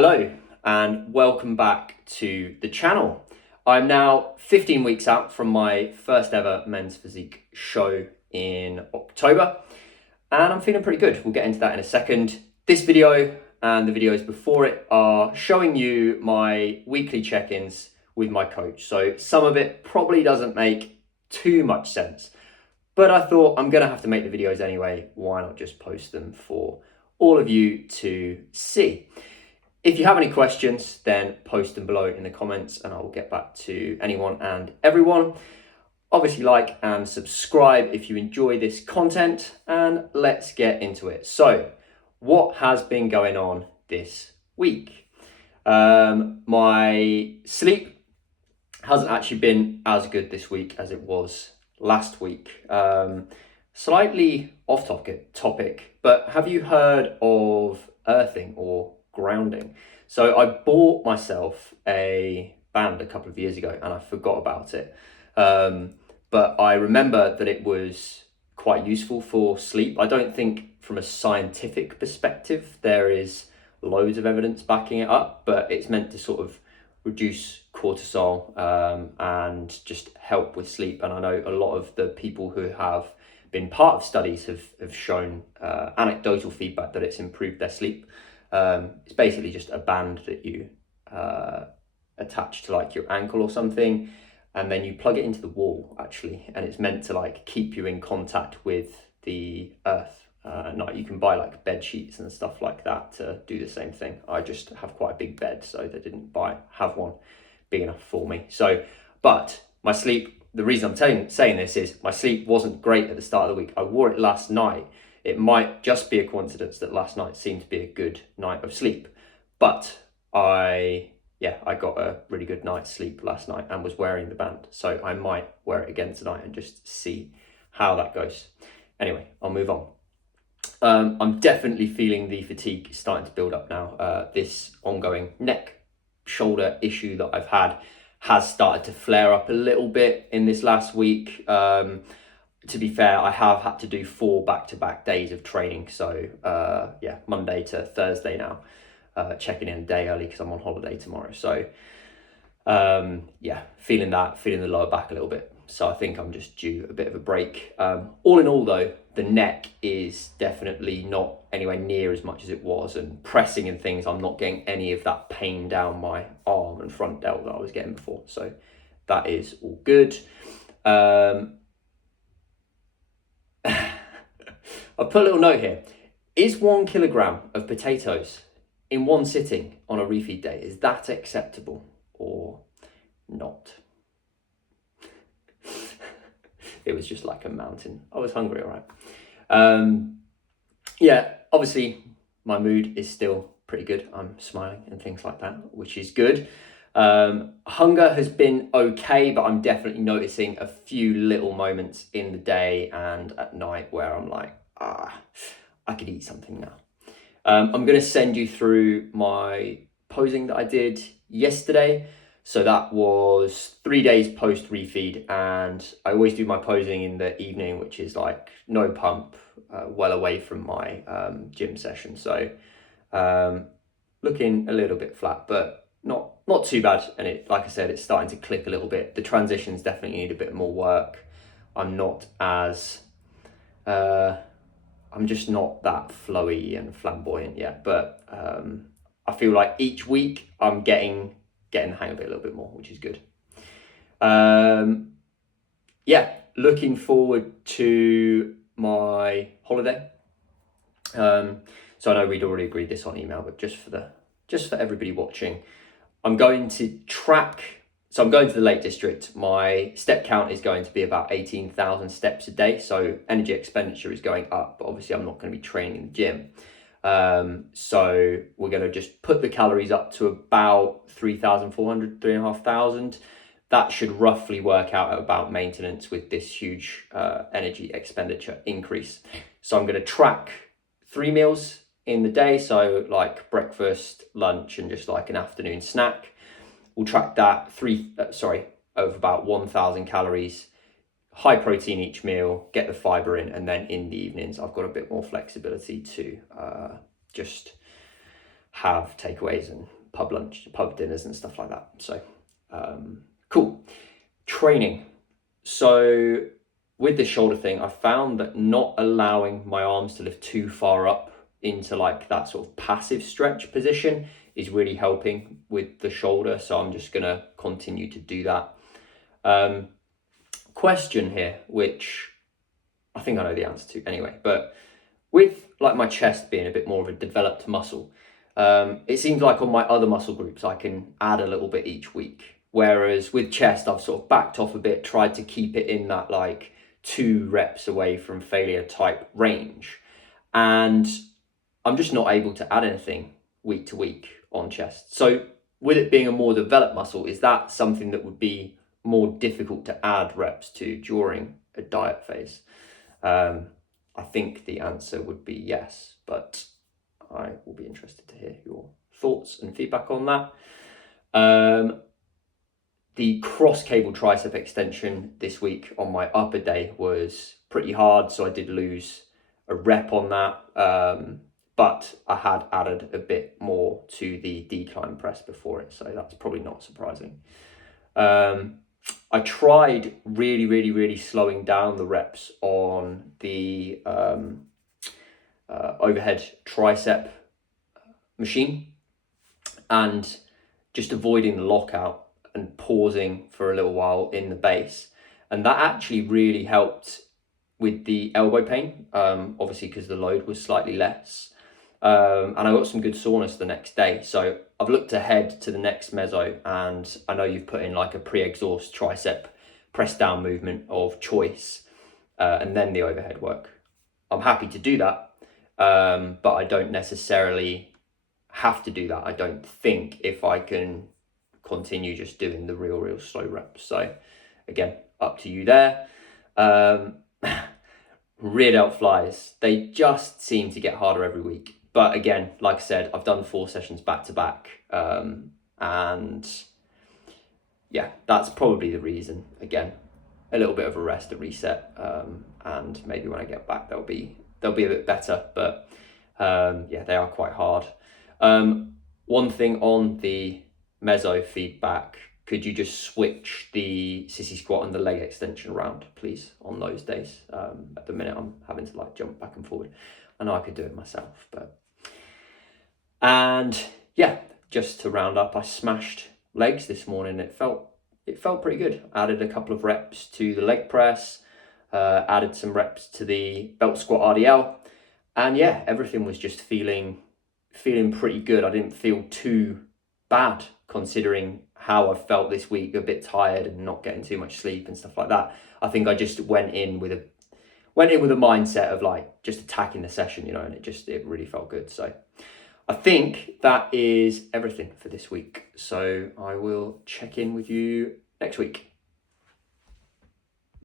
Hello and welcome back to the channel. I'm now 15 weeks out from my first ever men's physique show in October and I'm feeling pretty good. We'll get into that in a second. This video and the videos before it are showing you my weekly check-ins with my coach. So some of it probably doesn't make too much sense, but I thought I'm gonna have to make the videos anyway. Why not just post them for all of you to see? If you have any questions, then post them below in the comments and I will get back to anyone and everyone. Obviously like and subscribe if you enjoy this content, and let's get into it. So what has been going on this week? My sleep hasn't actually been as good this week as it was last week. Slightly off topic, but have you heard of earthing or grounding? So I bought myself a band a couple of years ago and I forgot about it. But I remember that it was quite useful for sleep. I don't think from a scientific perspective there is loads of evidence backing it up, but it's meant to sort of reduce cortisol and just help with sleep. And I know a lot of the people who have been part of studies have shown anecdotal feedback that it's improved their sleep. It's basically just a band that you attach to like your ankle or something, and then you plug it into the wall actually, and it's meant to like keep you in contact with the earth. Now you can buy like bed sheets and stuff like that to do the same thing. I just have quite a big bed, so they didn't have one big enough for me. So, but my sleep, the reason I'm saying this is my sleep wasn't great at the start of the week. I wore it last night. It might just be a coincidence that last night seemed to be a good night of sleep, but I got a really good night's sleep last night and was wearing the band. So I might wear it again tonight and just see how that goes. Anyway, I'll move on. I'm definitely feeling the fatigue starting to build up now. This ongoing neck, shoulder issue that I've had has started to flare up a little bit in this last week. To be fair, I have had to do 4 back-to-back days of training. So Monday to Thursday now, checking in a day early because I'm on holiday tomorrow. So feeling the lower back a little bit. So I think I'm just due a bit of a break. All in all though, the neck is definitely not anywhere near as much as it was, and pressing and things, I'm not getting any of that pain down my arm and front delt that I was getting before. So that is all good. I put a little note here. Is 1 kilogram of potatoes in one sitting on a refeed day, is that acceptable or not? It was just like a mountain. I was hungry, all right. Obviously my mood is still pretty good. I'm smiling and things like that, which is good. Hunger has been okay, but I'm definitely noticing a few little moments in the day and at night where I'm like, I could eat something now. I'm going to send you through my posing that I did yesterday. So that was 3 days post refeed, and I always do my posing in the evening, which is like no pump, well away from my gym session. So looking a little bit flat, but not too bad. And it, like I said, it's starting to click a little bit. The transitions definitely need a bit more work. I'm just not that flowy and flamboyant yet, but I feel like each week I'm getting the hang of it a little bit more, which is good. Looking forward to my holiday. So I know we'd already agreed this on email, but just for everybody watching, I'm going to track. So I'm going to the Lake District. My step count is going to be about 18,000 steps a day. So energy expenditure is going up, but obviously I'm not going to be training in the gym. So we're going to just put the calories up to about 3,400, 3,500. That should roughly work out at about maintenance with this huge energy expenditure increase. So I'm going to track 3 meals in the day. So like breakfast, lunch, and just like an afternoon snack. We'll track that of about 1,000 calories, high protein each meal, get the fibre in, and then in the evenings I've got a bit more flexibility to just have takeaways and pub dinners and stuff like that. So cool. Training. So with the shoulder thing, I found that not allowing my arms to lift too far up into like that sort of passive stretch position is really helping with the shoulder. So I'm just gonna continue to do that. Question here, which I think I know the answer to anyway, but with like my chest being a bit more of a developed muscle, it seems like on my other muscle groups I can add a little bit each week. Whereas with chest, I've sort of backed off a bit, tried to keep it in that like 2 reps away from failure type range. And I'm just not able to add anything week to week on chest. So with it being a more developed muscle, is that something that would be more difficult to add reps to during a diet phase? I think the answer would be yes, but I will be interested to hear your thoughts and feedback on that. The cross cable tricep extension this week on my upper day was pretty hard, so I did lose a rep on that, but I had added a bit more to the decline press before it, so that's probably not surprising. I tried really slowing down the reps on the overhead tricep machine and just avoiding the lockout and pausing for a little while in the base. And that actually really helped with the elbow pain, obviously because the load was slightly less. And I got some good soreness the next day. So I've looked ahead to the next meso, and I know you've put in like a pre-exhaust tricep press down movement of choice, and then the overhead work. I'm happy to do that, but I don't necessarily have to do that. I don't think, if I can continue just doing the real slow reps. So again, up to you there. Rear delt flies, they just seem to get harder every week. But again, like I said, I've done 4 sessions back to back, and yeah, that's probably the reason. Again, a little bit of a rest, a reset, and maybe when I get back they'll be a bit better. But yeah, they are quite hard. One thing on the meso feedback, could you just switch the sissy squat and the leg extension around, please, on those days? At the minute I'm having to like jump back and forward. I know I could do it myself, but... And yeah, just to round up, I smashed legs this morning. It felt pretty good. Added a couple of reps to the leg press, added some reps to the belt squat RDL, and yeah, everything was just feeling pretty good. I didn't feel too bad considering how I felt this week, a bit tired and not getting too much sleep and stuff like that. I think I just went in with a mindset of like just attacking the session, you know, and it really felt good. So I think that is everything for this week. So I will check in with you next week.